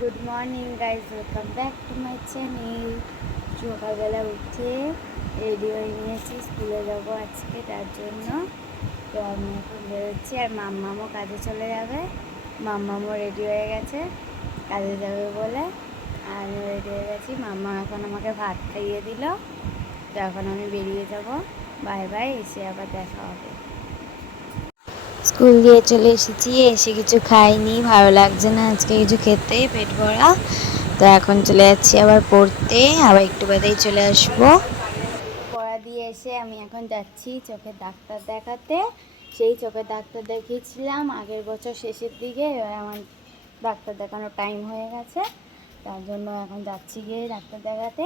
Good morning guys, welcome back to my channel. সকালবেলা উঠে ready হয়ে নিয়েছি, স্কুলে যাবো আজকে, তার জন্য তো আমি এখন বেরোচ্ছি। আর মাম্মামও কাজে চলে যাবে, মাম্মামও রেডি হয়ে গেছে কাজে যাবে বলে। আর আমিও রেডি হয়ে গেছি। মাম্মা এখন আমাকে ভাত খাইয়ে দিল, তো এখন আমি বেরিয়ে যাব। বাই বাই, এসে আবার দেখা হবে। স্কুল দিয়ে চলে এসেছি, এসে কিছু খাইনি, ভালো লাগছে না আজকে কিছু খেতে, পেট ভরা। তো এখন চলে যাচ্ছি আবার পড়তে, আবার একটু বাদেই চলে আসবো। পড়া দিয়ে এসে আমি এখন যাচ্ছি চোখের ডাক্তার দেখাতে। সেই চোখের ডাক্তার দেখিয়েছিলাম আগের বছর শেষের দিকে, এবার আমার ডাক্তার দেখানোর টাইম হয়ে গেছে, তার জন্য এখন যাচ্ছি গিয়ে ডাক্তার দেখাতে।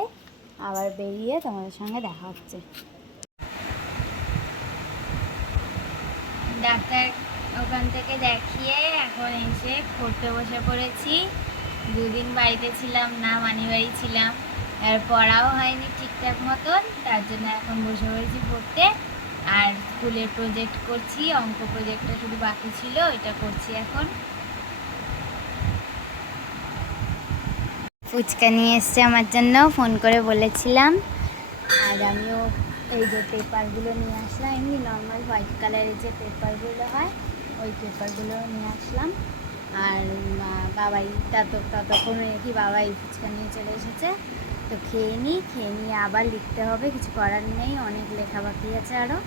আবার বেরিয়ে তোমাদের সঙ্গে দেখা হচ্ছে। ডাক্তার ওখান থেকে দেখিয়ে এখন এসে পড়তে বসে পড়েছি। দুদিন বাড়িতে ছিলাম না, মানি বাড়ি ছিলাম, আর পড়াও হয়নি ঠিকঠাক মতন, তার জন্য এখন বসে পড়েছি পড়তে। আর স্কুলের প্রজেক্ট করছি, অঙ্ক প্রজেক্টটা শুধু বাকি ছিল, এটা করছি এখন। ফুচকা নিয়ে এসছে আমার জন্য, ফোন করে বলেছিলাম। আর আমিও এই যে পেপারগুলো নিয়ে আসলাম, এমনি নর্মাল হোয়াইট কালারের যে পেপারগুলো হয় ওই পেপারগুলো নিয়ে আসলাম। আর বাবাই ততক্ষণে কি বাবাই ফুচকা নিয়ে চলে এসেছে, তো খেয়ে নিয়ে আবার লিখতে হবে, কিছু করার নেই, অনেক লেখা বাকি আছে আরও।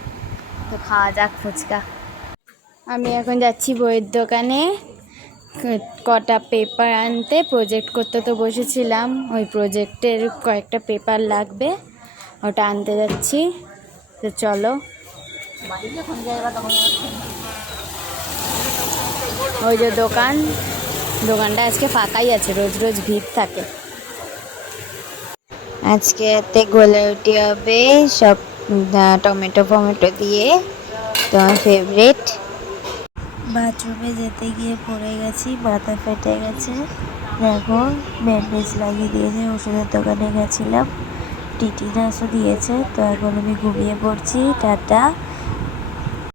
তো খাওয়া যাক ফুচকা। আমি এখন যাচ্ছি বইয়ের দোকানে কটা পেপার আনতে, প্রজেক্ট করতে তো বসেছিলাম, ওই প্রজেক্টের কয়েকটা পেপার লাগবে, ওটা আনতে যাচ্ছি। তো চলো। ওই যে দোকানটা আজকে ফাঁকাই আছে, রোজ রোজ ভিড় থাকে। আজকে এতে গোলাউটি হবে সব, টমেটো ফমেটো দিয়ে, তোমার ফেভারিট। বাথরুমে যেতে গিয়ে পড়ে গেছি, মাথা ফেটে গেছে, দেখো ব্যান্ডেজ লাগিয়ে দিয়েছে। ওষুধের দোকানে গেছিলাম, টিটিনাসও দিয়েছে, তো এখন আমি ঘুমিয়ে পড়ছি। টাটা,